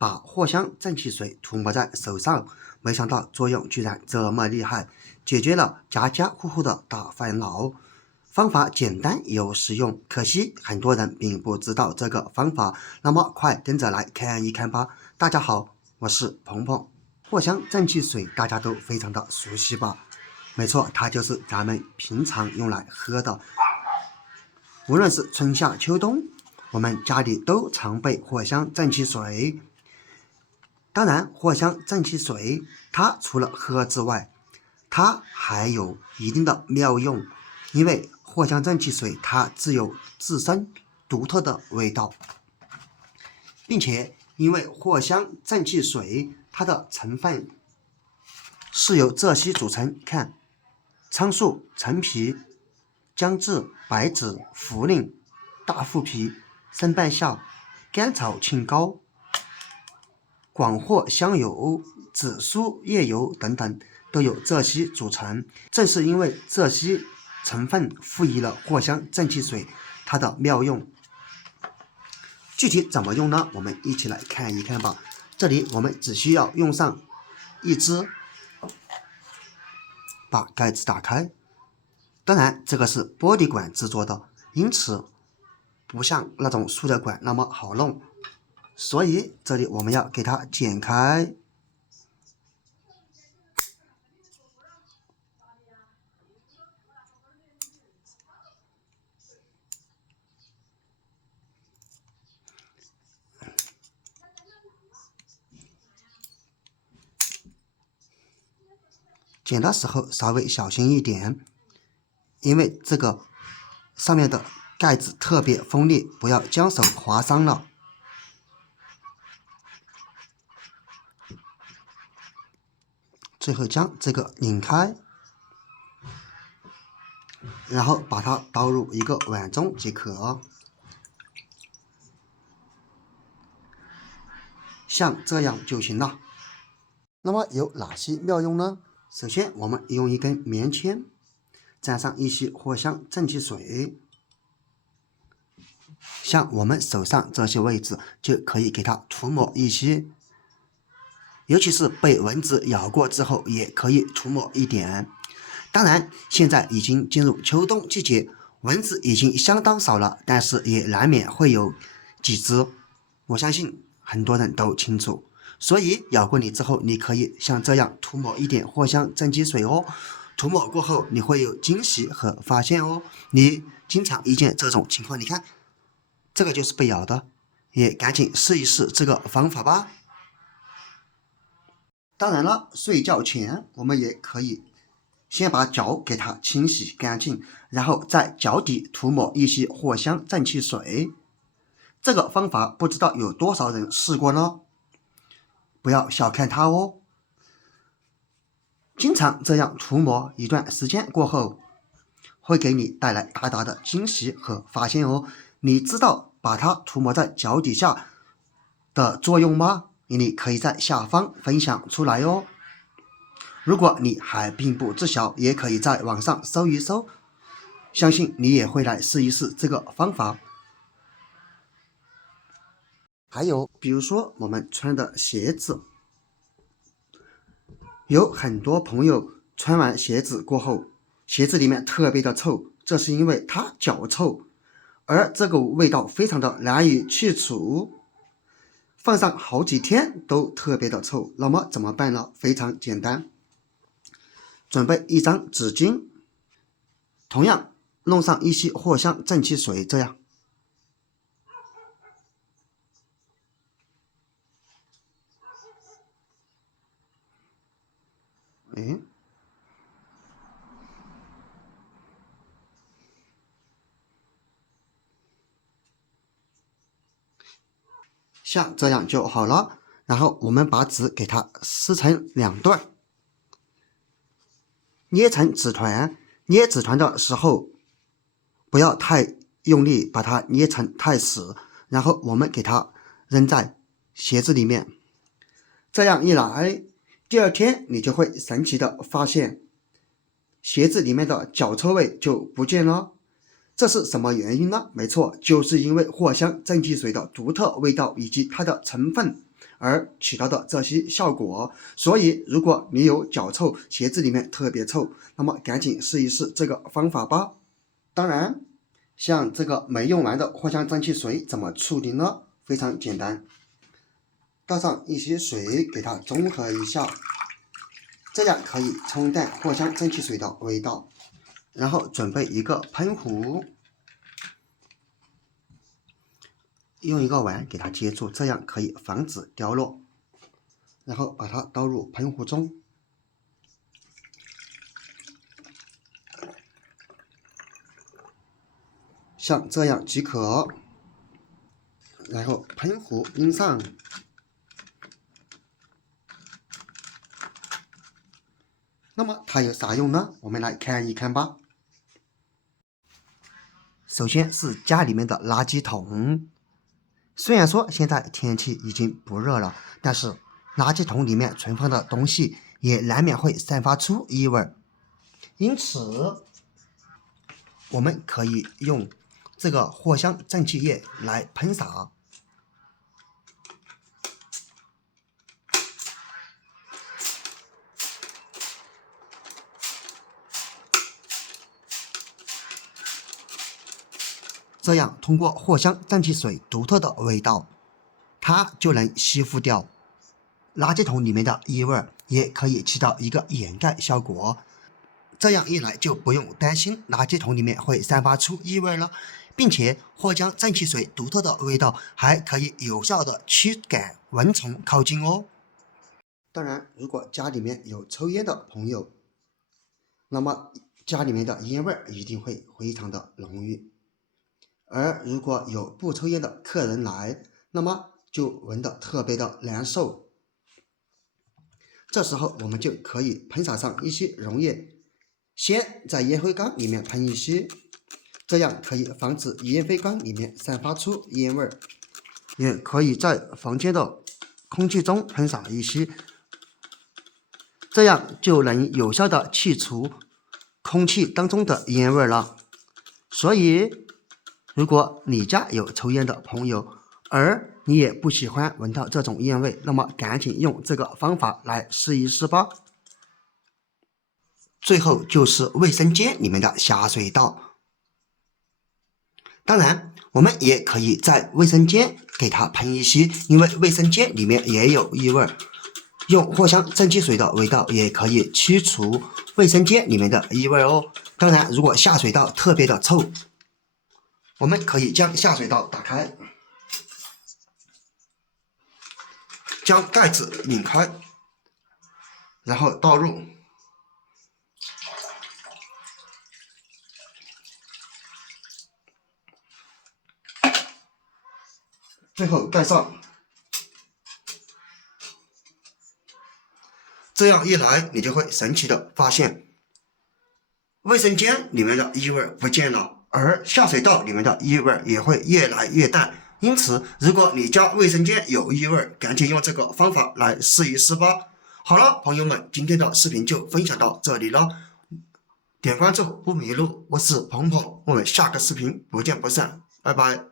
把藿香正气水涂抹在手上，没想到作用居然这么厉害，解决了家家户户的大烦恼。方法简单又实用，可惜很多人并不知道这个方法，那么快跟着来看一看吧。大家好，我是鹏鹏。藿香正气水大家都非常的熟悉吧？没错，它就是咱们平常用来喝的。无论是春夏秋冬，我们家里都常备藿香正气水。当然，藿香正气水它除了喝之外，它还有一定的妙用，因为藿香正气水它自有自身独特的味道，并且因为藿香正气水它的成分是由这些组成，看苍术、陈皮、姜至、白芷、茯苓、大附皮、生半夏、甘草、青蒿、广藿香油、紫苏叶油等等，都有这些组成。正是因为这些成分赋予了藿香正气水它的妙用。具体怎么用呢？我们一起来看一看吧。这里我们只需要用上一支，把盖子打开。当然这个是玻璃管制作的，因此不像那种塑料管那么好弄，所以这里我们要给它剪开。剪的时候稍微小心一点，因为这个上面的盖子特别锋利，不要将手划伤了。最后将这个拧开，然后把它倒入一个碗中即可。像这样就行了。那么有哪些妙用呢？首先我们用一根棉签沾上一些藿香正气水，像我们手上这些位置就可以给它涂抹一些，尤其是被蚊子咬过之后也可以涂抹一点。当然现在已经进入秋冬季节，蚊子已经相当少了，但是也难免会有几只，我相信很多人都清楚。所以咬过你之后，你可以像这样涂抹一点藿香正气水哦。涂抹过后你会有惊喜和发现哦。你经常遇见这种情况，你看这个就是被咬的，也赶紧试一试这个方法吧。当然了，睡觉前我们也可以先把脚给它清洗干净，然后在脚底涂抹一些藿香正气水。这个方法不知道有多少人试过呢？不要小看它哦。经常这样涂抹一段时间过后，会给你带来大大的惊喜和发现哦。你知道把它涂抹在脚底下的作用吗？你可以在下方分享出来哦。如果你还并不知晓，也可以在网上搜一搜，相信你也会来试一试这个方法。还有比如说我们穿的鞋子，有很多朋友穿完鞋子过后，鞋子里面特别的臭，这是因为他脚臭，而这个味道非常的难以去除，放上好几天都特别的臭。那么怎么办呢？非常简单，准备一张纸巾，同样弄上一些藿香正气水，这样像这样就好了。然后我们把纸给它撕成2段，捏成纸团。捏纸团的时候不要太用力，把它捏成太死，然后我们给它扔在鞋子里面。这样一来，第二天你就会神奇的发现鞋子里面的脚臭味就不见了。这是什么原因呢？没错，就是因为藿香正气水的独特味道以及它的成分而起到的这些效果。所以如果你有脚臭，鞋子里面特别臭，那么赶紧试一试这个方法吧。当然，像这个没用完的藿香正气水怎么处理呢？非常简单，倒上一些水给它中和一下，这样可以冲淡藿香正气水的味道。然后准备一个喷壶，用一个碗给它接住，这样可以防止掉落。然后把它倒入喷壶中，像这样即可。然后喷壶拧上，那么它有啥用呢？我们来看一看吧。首先是家里面的垃圾桶，虽然说现在天气已经不热了，但是垃圾桶里面存放的东西也难免会散发出异味，因此我们可以用这个藿香正气液来喷洒。这样通过藿香正气水独特的味道，它就能吸附掉垃圾桶里面的异味，也可以起到一个掩盖效果。这样一来就不用担心垃圾桶里面会散发出异味了，并且藿香正气水独特的味道还可以有效的驱赶蚊虫靠近哦。当然，如果家里面有抽烟的朋友，那么家里面的烟味一定会非常的浓郁。而如果有不抽烟的客人来，那么就闻得特别的难受。这时候我们就可以喷洒上一些溶液，先在烟灰缸里面喷一些，这样可以防止烟灰缸里面散发出烟味。也可以在房间的空气中喷洒一些，这样就能有效的去除空气当中的烟味了。所以如果你家有抽烟的朋友，而你也不喜欢闻到这种烟味，那么赶紧用这个方法来试一试吧。最后就是卫生间里面的下水道，当然我们也可以在卫生间给它喷一些，因为卫生间里面也有异味，用藿香正气水的味道也可以驱除卫生间里面的异味哦。当然如果下水道特别的臭，我们可以将下水道打开，将盖子拧开，然后倒入，最后盖上。这样一来，你就会神奇的发现，卫生间里面的异味不见了，而下水道里面的异味也会越来越淡。因此，如果你家卫生间有异味，赶紧用这个方法来试一试吧。好了，朋友们，今天的视频就分享到这里了。点关注不迷路，我是鹏鹏，我们下个视频不见不散，拜拜。